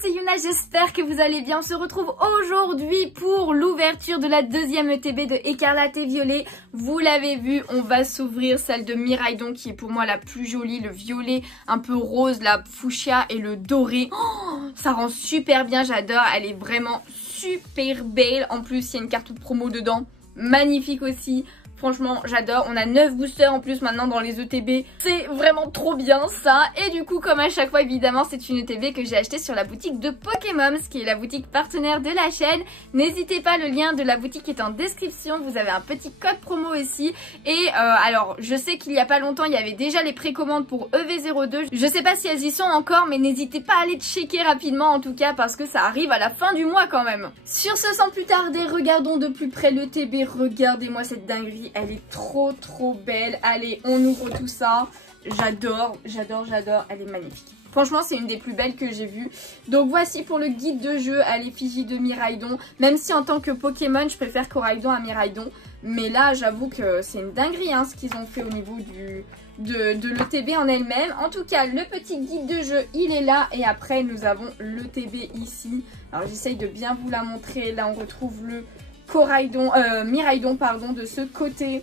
c'est Yuna, j'espère que vous allez bien. On se retrouve aujourd'hui pour l'ouverture de la deuxième ETB de Écarlate et Violet. Vous l'avez vu, on va s'ouvrir celle de Miraidon qui est pour moi la plus jolie. Le violet un peu rose, la fuchsia et le doré. Oh, ça rend super bien, j'adore. Elle est vraiment super belle. En plus, il y a une carte promo dedans. Magnifique aussi. Franchement, j'adore. On a 9 boosters en plus maintenant dans les ETB. C'est vraiment trop bien ça. Et du coup, comme à chaque fois, évidemment, c'est une ETB que j'ai achetée sur la boutique de Pokémon, qui est la boutique partenaire de la chaîne. N'hésitez pas, le lien de la boutique est en description. Vous avez un petit code promo aussi. Et alors, je sais qu'il y a pas longtemps, il y avait déjà les précommandes pour EV02. Je sais pas si elles y sont encore, mais n'hésitez pas à aller checker rapidement en tout cas, parce que ça arrive à la fin du mois quand même. Sur ce, sans plus tarder, regardons de plus près l'ETB. Regardez-moi cette dinguerie. Elle est trop belle. Allez, on ouvre tout ça. J'adore, j'adore, j'adore. Elle est magnifique. Franchement, c'est une des plus belles que j'ai vues. Donc voici pour le guide de jeu à l'effigie de Miraidon. Même si en tant que Pokémon, je préfère Coraidon à Miraidon. Mais là, j'avoue que c'est une dinguerie hein, ce qu'ils ont fait au niveau de l'ETB en elle-même. En tout cas, le petit guide de jeu, il est là. Et après, nous avons l'ETB ici. Alors, j'essaye de bien vous la montrer. Là, on retrouve le Miraidon pardon, de ce côté.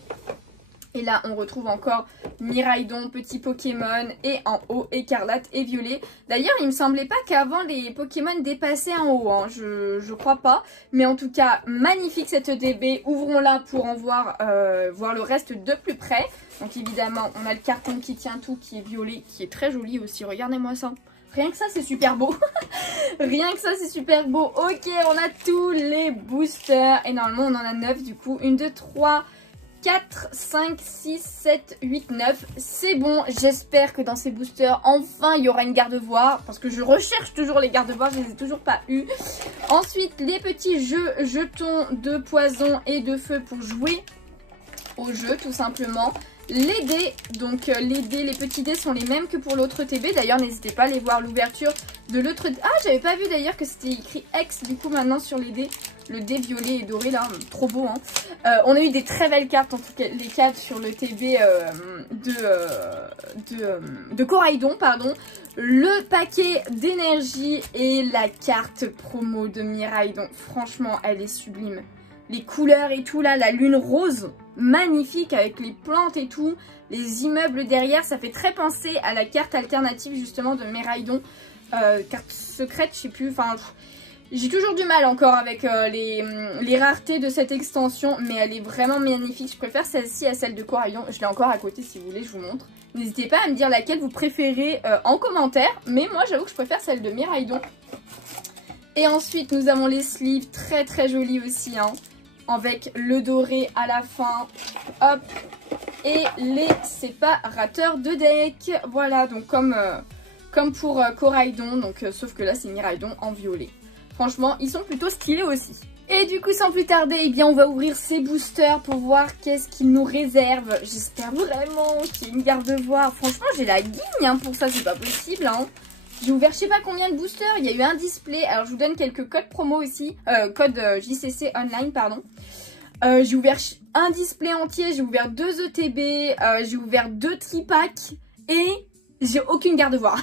Et là on retrouve encore Miraidon, petit Pokémon, et en haut Écarlate et Violet. D'ailleurs il me semblait pas qu'avant les Pokémon dépassaient en haut, hein. Je crois pas. Mais en tout cas magnifique cette ETB, ouvrons-la pour en voir le reste de plus près. Donc évidemment on a le carton qui tient tout, qui est violet, qui est très joli aussi, regardez-moi ça. Rien que ça, c'est super beau. Rien que ça, c'est super beau. Ok, on a tous les boosters. Et normalement, on en a 9 du coup. 1, 2, 3, 4, 5, 6, 7, 8, 9. C'est bon. J'espère que dans ces boosters, enfin, il y aura une garde-voix. Parce que je recherche toujours les garde-voix. Je les ai toujours pas eu. Ensuite, les petits jetons de poison et de feu pour jouer au jeu, tout simplement. Les dés, donc les petits dés sont les mêmes que pour l'autre TB. D'ailleurs, n'hésitez pas à aller voir l'ouverture de l'autre. Ah, j'avais pas vu d'ailleurs que c'était écrit X du coup maintenant sur les dés. Le dé violet et doré là, trop beau hein. On a eu des très belles cartes, en tout cas les cartes sur le TB de Coraidon, pardon. Le paquet d'énergie et la carte promo de Miraidon. Franchement, elle est sublime. Les couleurs et tout là, la lune rose, magnifique avec les plantes et tout, les immeubles derrière, ça fait très penser à la carte alternative justement de Miraidon, carte secrète, je sais plus, enfin j'ai toujours du mal encore avec les raretés de cette extension, mais elle est vraiment magnifique. Je préfère celle-ci à celle de Coraidon, je l'ai encore à côté si vous voulez, je vous montre. N'hésitez pas à me dire laquelle vous préférez en commentaire, mais moi j'avoue que je préfère celle de Miraidon. Et ensuite nous avons les sleeves, très jolis aussi hein, avec le doré à la fin, hop, et les séparateurs de deck. Voilà, donc comme pour Coraidon, donc sauf que là c'est Miraidon en violet. Franchement, ils sont plutôt stylés aussi. Et du coup, sans plus tarder, eh bien, on va ouvrir ces boosters pour voir qu'est-ce qu'ils nous réservent. J'espère vraiment qu'il y ait une garde-voix. Franchement, j'ai la guigne hein, pour ça, c'est pas possible hein. J'ai ouvert je sais pas combien de boosters, il y a eu un display, alors je vous donne quelques codes promo aussi, code JCC online pardon. J'ai ouvert un display entier, j'ai ouvert 2 ETB, j'ai ouvert 2 tripacks et j'ai aucune garde-voix.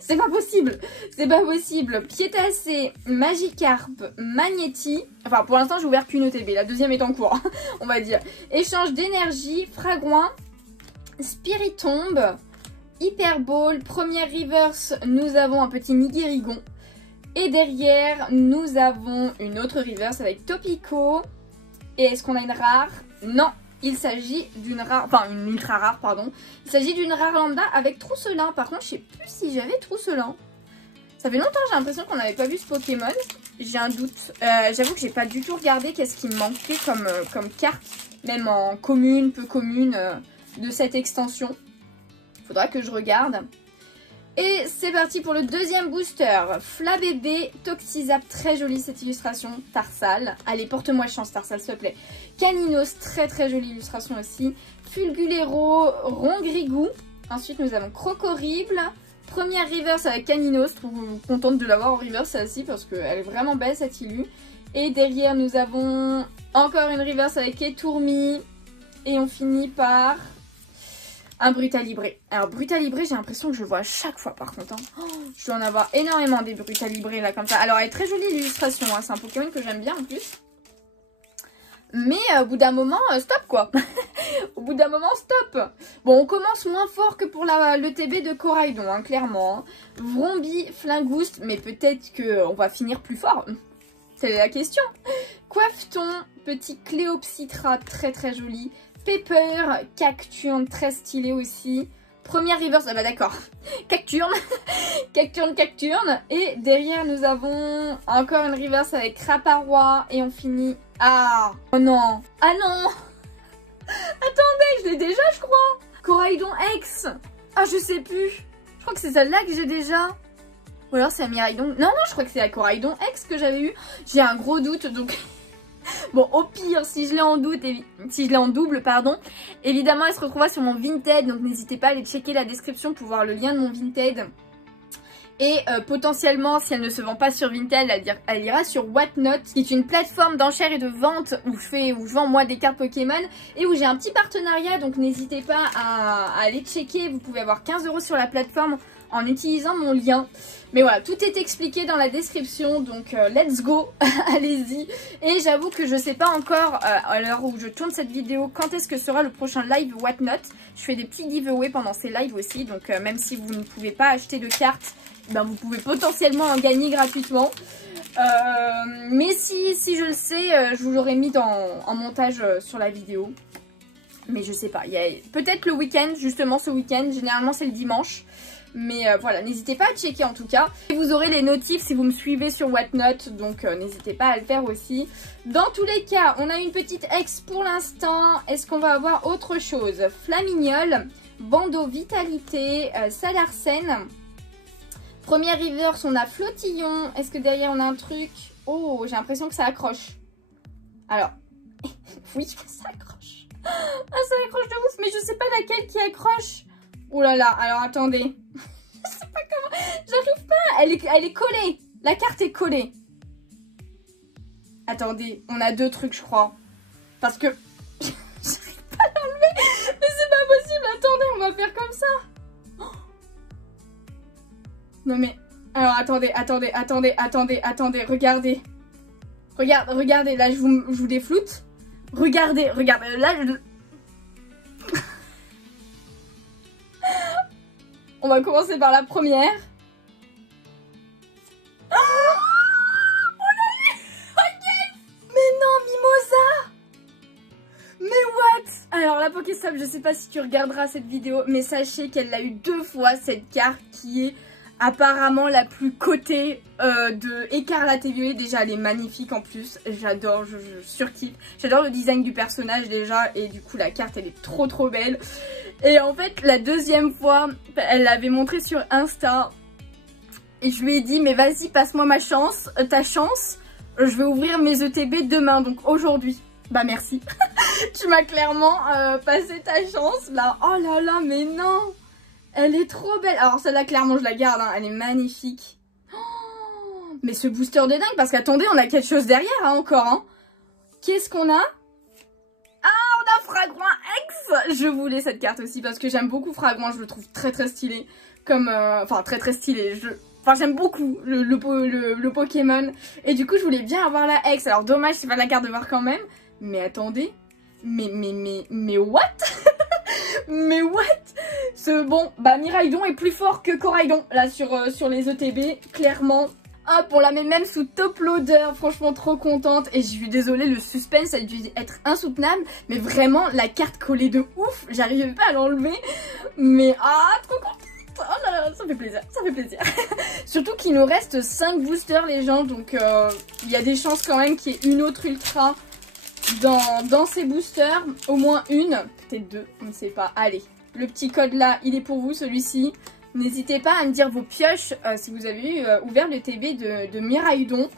C'est pas possible, c'est pas possible. Piétassé, Magikarp, Magnéti, enfin pour l'instant j'ai ouvert qu'une ETB, la deuxième est en cours, on va dire. Échange d'énergie, Fragouin, Spiritomb, Hyper Ball, première reverse, nous avons un petit Nigirigon. Et derrière, nous avons une autre reverse avec Topico. Et est-ce qu'on a une rare? Non, il s'agit d'une rare, enfin une ultra rare, pardon. Il s'agit d'une rare lambda avec Trousselin. Par contre, je sais plus si j'avais Trousselin. Ça fait longtemps, j'ai l'impression qu'on n'avait pas vu ce Pokémon. J'ai un doute. J'avoue que j'ai pas du tout regardé qu'est-ce qui me manquait comme carte, même en commune, peu commune, de cette extension. Faudra que je regarde. Et c'est parti pour le deuxième booster. Flabébé, Toxizap, très jolie cette illustration. Tarsal. Allez, porte-moi chance Tarsal, s'il te plaît. Caninos, très jolie illustration aussi. Fulgulero, Rongrigou. Ensuite, nous avons Crocorible. Première reverse avec Caninos. Je suis contente de l'avoir en reverse celle-ci parce qu'elle est vraiment belle cette illu. Et derrière, nous avons encore une reverse avec Etourmi. Et on finit par un Brutalibré. Alors Brutalibré, j'ai l'impression que je le vois à chaque fois par contre. Hein. Oh, je dois en avoir énormément des Brutalibré là comme ça. Alors elle est très jolie l'illustration, hein. C'est un Pokémon que j'aime bien en plus. Mais au bout d'un moment, stop quoi. Au bout d'un moment, stop. Bon, on commence moins fort que pour le TB de Coraidon, hein, clairement. Vrombi, Flingouste, mais peut-être qu'on va finir plus fort. C'est la question. Coiffeton, petit Cléopsitra, très très joli. Pepper, Cacturne, très stylé aussi. Première reverse, ah bah d'accord. Cacturne, Cacturne. Et derrière, nous avons encore une reverse avec Craparois. Et on finit... Ah, oh non. Ah non. Attendez, je l'ai déjà, je crois. Coraidon X. Ah, je sais plus. Je crois que c'est celle-là que j'ai déjà. Ou alors c'est la Miraidon. Non, je crois que c'est la Coraidon X que j'avais eu. J'ai un gros doute, donc... Bon, au pire, si je l'ai en double, pardon, évidemment, elle se retrouvera sur mon Vinted. Donc, n'hésitez pas à aller checker la description pour voir le lien de mon Vinted. Et potentiellement, si elle ne se vend pas sur Vinted, elle ira sur Whatnot, qui est une plateforme d'enchères et de vente où je vends moi des cartes Pokémon et où j'ai un petit partenariat. Donc, n'hésitez pas à aller checker. Vous pouvez avoir 15 € sur la plateforme en utilisant mon lien. Mais voilà, tout est expliqué dans la description, donc let's go, allez-y. Et j'avoue que je sais pas encore, à l'heure où je tourne cette vidéo, quand est-ce que sera le prochain live Whatnot. Je fais des petits giveaways pendant ces lives aussi, donc même si vous ne pouvez pas acheter de cartes, ben, vous pouvez potentiellement en gagner gratuitement. Mais si je le sais, je vous l'aurai mis en montage sur la vidéo. Mais je sais pas, il y a peut-être le week-end, justement ce week-end, généralement c'est le dimanche. Mais voilà, n'hésitez pas à checker en tout cas. Et vous aurez les notifs si vous me suivez sur Whatnot, donc n'hésitez pas à le faire aussi. Dans tous les cas, on a une petite ex pour l'instant. Est-ce qu'on va avoir autre chose? Flamignol, Bandeau Vitalité, Salarsen. Première reverse, on a Flottillon. Est-ce que derrière on a un truc? Oh, j'ai l'impression que ça accroche. Alors, oui, ça accroche. Ah, ça accroche de ouf, mais je sais pas laquelle qui accroche. Oh là là, alors attendez. Je sais pas comment. J'arrive pas. Elle est collée. La carte est collée. Attendez, on a deux trucs, je crois. Parce que... J'arrive pas à l'enlever. Mais c'est pas possible. Attendez, on va faire comme ça. Oh. Non mais... Alors attendez. Regardez. Regardez. Là, je vous défloute. Regardez. Là, on va commencer par la première. Oh, mais non, Mimosa. Mais what? Alors la Pokéstop, je sais pas si tu regarderas cette vidéo, mais sachez qu'elle l'a eu 2 fois cette carte qui est apparemment la plus cotée de Écarlate et Violet. Déjà elle est magnifique en plus, j'adore, je surkiffe. J'adore le design du personnage déjà et du coup la carte elle est trop belle. Et en fait la deuxième fois, elle l'avait montré sur Insta et je lui ai dit mais vas-y passe-moi ta chance, je vais ouvrir mes ETB demain, donc aujourd'hui. Bah merci, tu m'as clairement passé ta chance là. Oh là là, mais non, elle est trop belle. Alors celle-là clairement je la garde, hein. Elle est magnifique. Oh, mais ce booster de dingue, parce qu'attendez, on a quelque chose derrière hein, encore. Hein. Qu'est-ce qu'on a? Ah, on a Fragouin X. Je voulais cette carte aussi parce que j'aime beaucoup Fragouin, je le trouve très stylé. Comme, enfin très stylé, enfin j'aime beaucoup le Pokémon. Et du coup je voulais bien avoir la X. Alors dommage c'est pas la carte de voir quand même. Mais attendez, mais what? Mais what? Bon, bah Miraidon est plus fort que Coraidon là sur les ETB, clairement. Hop, on la met même sous top loader, franchement trop contente. Et je suis désolée, le suspense a dû être insoutenable. Mais vraiment, la carte collée de ouf, j'arrivais pas à l'enlever. Mais trop contente. Oh là là, ça fait plaisir. Surtout qu'il nous reste 5 boosters les gens, donc il y a des chances quand même qu'il y ait une autre ultra dans ces boosters, au moins une, peut-être 2, on ne sait pas. Allez, le petit code là, il est pour vous celui-ci. N'hésitez pas à me dire vos pioches si vous avez ouvert le TB de Miraidon.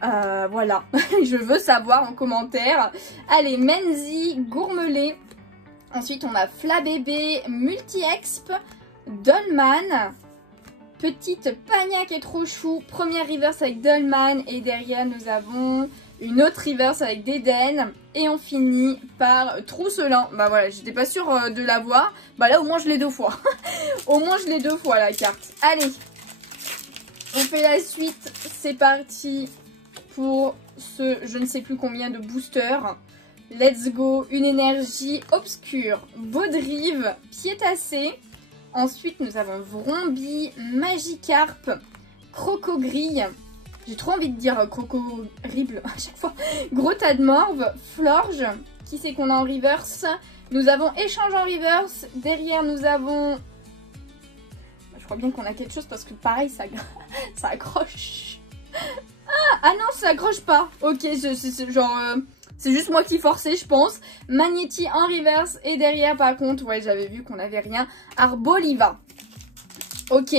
Voilà, je veux savoir en commentaire. Allez, Menzi, Gourmelet. Ensuite, on a Flabébé, Multi-Exp, Dolman. Petite Pagnac et trop chou. Première reverse avec Dolman. Et derrière, nous avons une autre reverse avec Dédenne, et on finit par Trousselin. Bah voilà, j'étais pas sûre de l'avoir. Bah là, au moins, je l'ai 2 fois. Au moins, je l'ai 2 fois, la carte. Allez, on fait la suite. C'est parti pour ce je ne sais plus combien de boosters. Let's go. Une énergie obscure, Baudrive, Piétassé. Ensuite, nous avons Vrombi, Magikarp, Crocogrille. J'ai trop envie de dire Crocorible à chaque fois. Gros tas de morve, Florge. Qui c'est qu'on a en reverse? Nous avons Échange en reverse. Derrière, nous avons... Je crois bien qu'on a quelque chose parce que pareil, ça accroche. Ah non, ça accroche pas. Ok, c'est juste moi qui forçais, je pense. Magnéti en reverse. Et derrière, par contre, ouais, j'avais vu qu'on n'avait rien. Arboliva. Ok,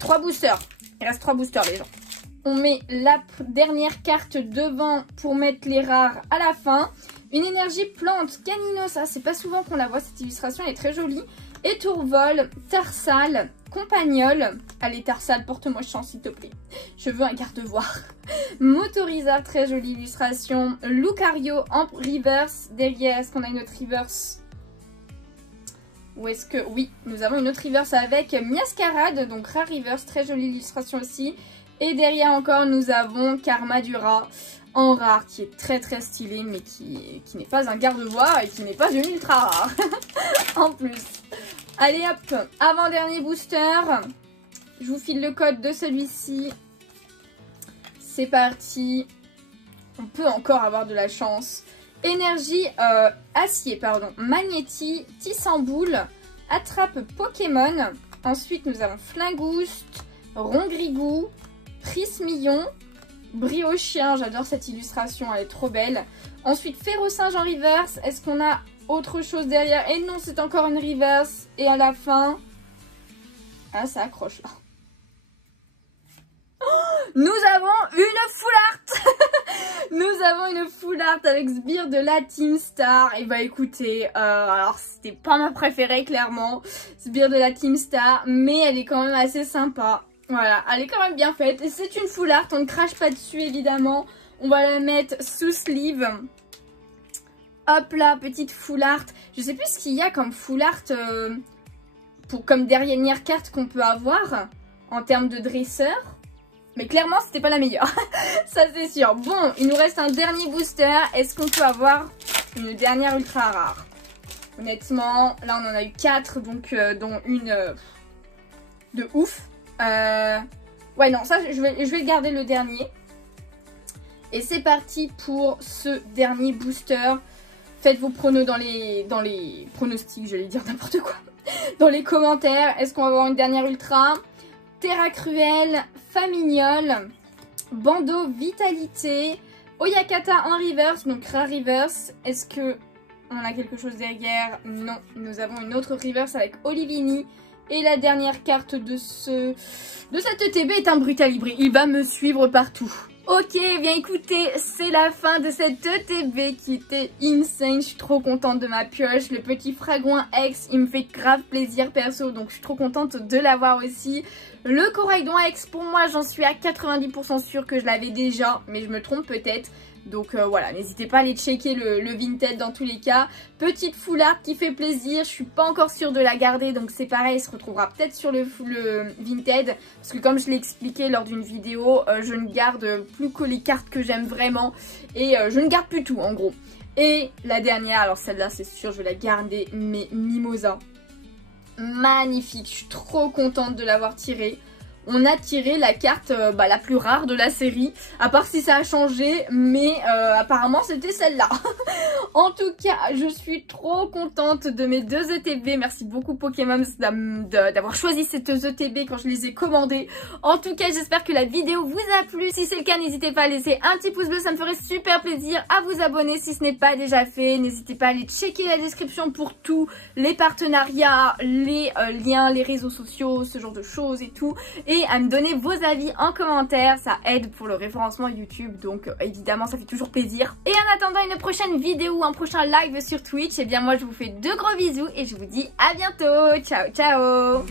3 boosters. Il reste 3 boosters, les gens. On met la dernière carte devant pour mettre les rares à la fin. Une énergie plante, Canino, ça c'est pas souvent qu'on la voit, cette illustration elle est très jolie. Étourvol, Tarsal, Compagnol. Allez Tarsal, porte-moi chance s'il te plaît. Je veux un garde-voir. Motorizard, très jolie illustration. Lucario en reverse. Derrière, est-ce qu'on a une autre reverse? Ou est-ce que... Oui, nous avons une autre reverse avec Miascarade, donc rare reverse, très jolie illustration aussi. Et derrière encore, nous avons Karmadura en rare, qui est très très stylé, mais qui n'est pas un garde-voie et qui n'est pas une ultra rare. En plus. Allez hop, avant-dernier booster. Je vous file le code de celui-ci. C'est parti. On peut encore avoir de la chance. Énergie, acier, pardon. Magnéti, Tissamboule, Attrape Pokémon. Ensuite, nous avons Flingouste, Rongrigou, Prismillon, Briochien, j'adore cette illustration, elle est trop belle. Ensuite, Férocinge en reverse. Est-ce qu'on a autre chose derrière? Et non, c'est encore une reverse. Et à la fin... Ah, ça accroche là. Oh, nous avons une full art. Nous avons une full art avec Sbire de la Team Star. Et bah écoutez, alors c'était pas ma préférée clairement, Sbire de la Team Star, mais elle est quand même assez sympa. Voilà, elle est quand même bien faite. Et c'est une full art, on ne crache pas dessus évidemment. On va la mettre sous sleeve. Hop là, petite full art. Je sais plus ce qu'il y a comme full art comme dernière carte qu'on peut avoir en termes de dresseur. Mais clairement, c'était pas la meilleure. Ça, c'est sûr. Bon, il nous reste un dernier booster. Est-ce qu'on peut avoir une dernière ultra rare? Honnêtement, là, on en a eu 4, donc dont une de ouf. Ouais, non, ça, je vais garder le dernier. Et c'est parti pour ce dernier booster. Faites vos pronos dans les pronostics, j'allais dire n'importe quoi. Dans les commentaires. Est-ce qu'on va avoir une dernière ultra? Terra Cruel, Famignol, Bandeau Vitalité, Oyakata en reverse, donc rare reverse. Est-ce que on a quelque chose derrière? Non, nous avons une autre reverse avec Olivini. Et la dernière carte de cette ETB est un Brutalibri. Il va me suivre partout. Ok, bien écoutez, c'est la fin de cette ETB qui était insane. Je suis trop contente de ma pioche. Le petit Fragouin X, il me fait grave plaisir perso. Donc je suis trop contente de l'avoir aussi. Le Coraidon X, pour moi, j'en suis à 90% sûre que je l'avais déjà. Mais je me trompe peut-être. Donc voilà, n'hésitez pas à aller checker le Vinted dans tous les cas. Petite full art qui fait plaisir, je suis pas encore sûre de la garder, donc c'est pareil, elle se retrouvera peut-être sur le Vinted. Parce que comme je l'ai expliqué lors d'une vidéo, je ne garde plus que les cartes que j'aime vraiment. Et je ne garde plus tout en gros. Et la dernière, alors celle-là c'est sûr, je vais la garder, mais Mimosa. Magnifique, je suis trop contente de l'avoir tirée. On a tiré la carte la plus rare de la série, à part si ça a changé, mais apparemment c'était celle-là. En tout cas, je suis trop contente de mes 2 ETB. Merci beaucoup Pokémon d'avoir choisi ces 2 ETB quand je les ai commandés. En tout cas, j'espère que la vidéo vous a plu. Si c'est le cas, n'hésitez pas à laisser un petit pouce bleu, ça me ferait super plaisir. À vous abonner si ce n'est pas déjà fait. N'hésitez pas à aller checker la description pour tous les partenariats, les liens, les réseaux sociaux, ce genre de choses et tout. Et à me donner vos avis en commentaire, ça aide pour le référencement YouTube, donc évidemment ça fait toujours plaisir. Et en attendant une prochaine vidéo ou un prochain live sur Twitch, et bien moi je vous fais de gros bisous et je vous dis à bientôt. Ciao ciao.